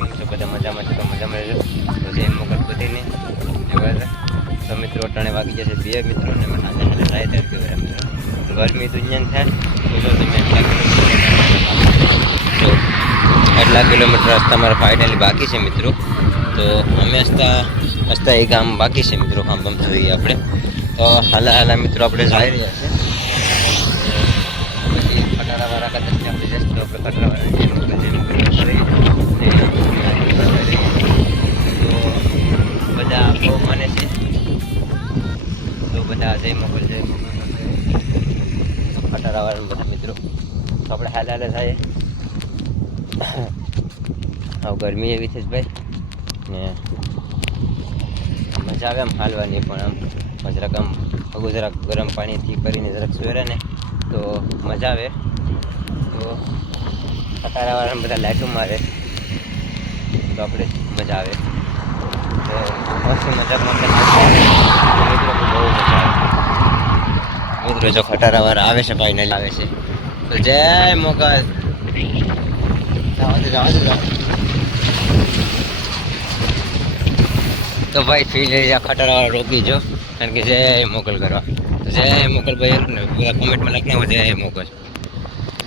કેમ છો બધા? મજામાં છો? મજામાં રહેજો. તો જય મોગલ બધીને બરાબર. તો મિત્રો અટાણે વાગી જશે બે મિત્રો ને આજે ટ્રાય તરીકે મિત્રો ગરમી દુનિયા થાય તો જો તમે એટલા કિલોમીટર રસ્તા મારા ફાઇનલી બાકી છે મિત્રો. તો અમે હસતા એ ગામ બાકી છે મિત્રો. કામ જોઈએ આપણે તો હાલા મિત્રો આપણે જઈ રહ્યા છે. પછી ખટારાવાળા કદાચ આપણે જશે તો આપણે બધા બહુ માને છે તો બધા જય મોગલ ખટારાવાળા બધા મિત્રો. તો આપણે હાલ થાય હવે ગરમી એવી છે ભાઈ ને મજા આવે આમ હાલવાની, પણ આમ જરાક આમ અગું જરાક ગરમ પાણીથી કરીને જરાક સુવેરે ને તો મજા આવે. તો ખટારાવાળાને બધા લાઈટો મારે તો આપણે મજા આવે. તો મસ્તી મજાકમાં મિત્રો બહુ મજા આવે મિત્રો. જો ખટારાવાળા આવે છે ફાઇનલી આવે છે તો જય મોગલ. તો ભાઈ ફી લઈ ખટારાવાળા રોકી જો કારણ કે જય મોગલ કરવા. તો જય મોગલ ભાઈ ને બધા કોમેન્ટમાં લખી નાખો જય મોગલ.